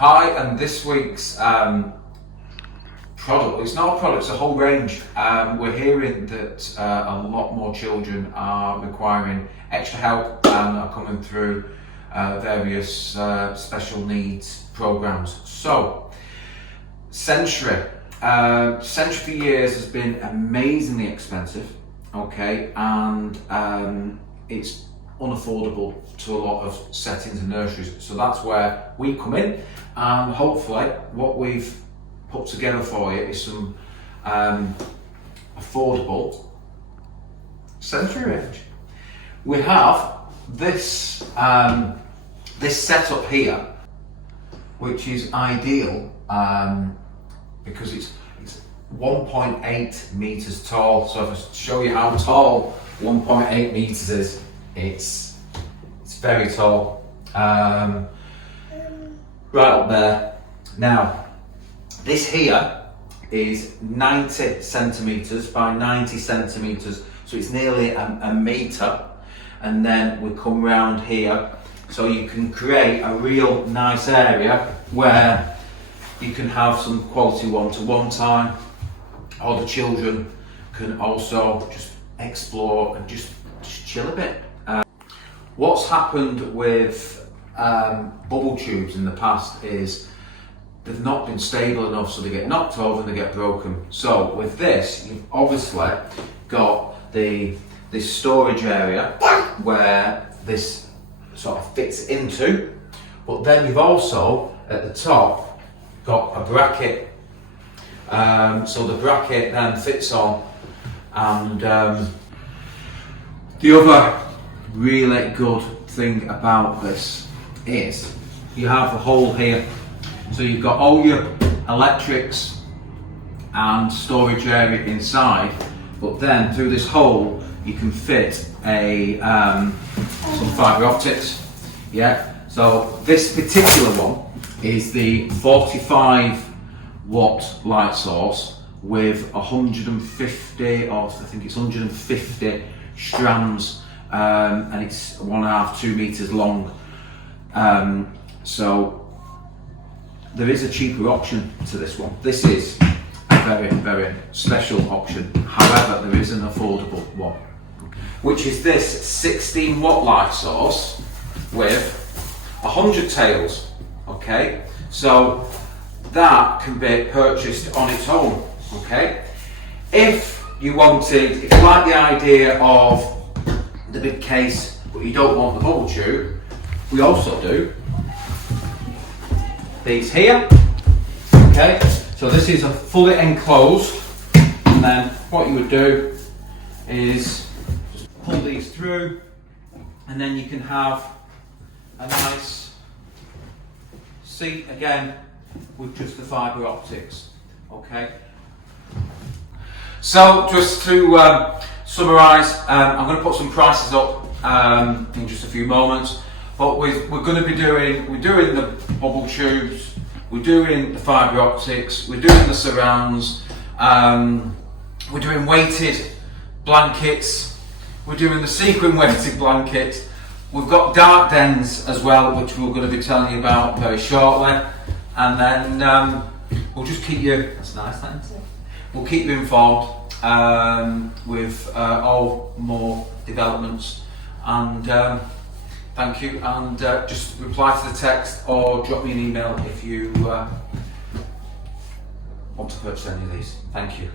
Hi, and this week's product, it's not a product, it's a whole range. We're hearing that a lot more children are requiring extra help and are coming through various special needs programs. So, Century for years has been amazingly expensive, okay, and it's unaffordable to a lot of settings and nurseries. So that's where we come in, and hopefully what we've put together for you is some affordable Century range. We have this this setup here, which is ideal because it's 1.8 meters tall. So if I show you how tall 1.8 meters is, it's very tall, right up there. Now, this here is 90 centimeters by 90 centimeters, so it's nearly a meter. And then we come round here, so you can create a real nice area where you can have some quality one-to-one time, or the children can also just explore and just chill a bit. What's happened with bubble tubes in the past is they've not been stable enough, so they get knocked over and they get broken. So with this, you've obviously got this storage area where this sort of fits into, but then you've also at the top got a bracket, so the bracket then fits on. And the other really good thing about this is you have a hole here, so you've got all your electrics and storage area inside, but then through this hole you can fit some fibre optics. Yeah, so this particular one is the 45 watt light source with 150, or I think it's 150 strands, and it's 1.5 to 2 meters long. So there is a cheaper option to this one. This is a very special option. However, there is an affordable one, which is this 16 watt light source with 100 tails. Okay, so that can be purchased on its own. Okay, if you like the idea of the big case but you don't want the bubble tube, we also do these here. Okay, so this is a fully enclosed, and then what you would do is just pull these through, and then you can have a nice seat again with just the fibre optics. Okay, so just to summarise, I'm going to put some prices up in just a few moments, but we're going to be doing the bubble tubes, we're doing the fibre optics, we're doing the surrounds, we're doing weighted blankets, we're doing the sequin weighted blankets. We've got dark dens as well, which we're going to be telling you about very shortly, and then we'll just keep you. That's nice, thanks. We'll keep you informed with all more developments, and thank you. And just reply to the text or drop me an email if you want to purchase any of these. Thank you.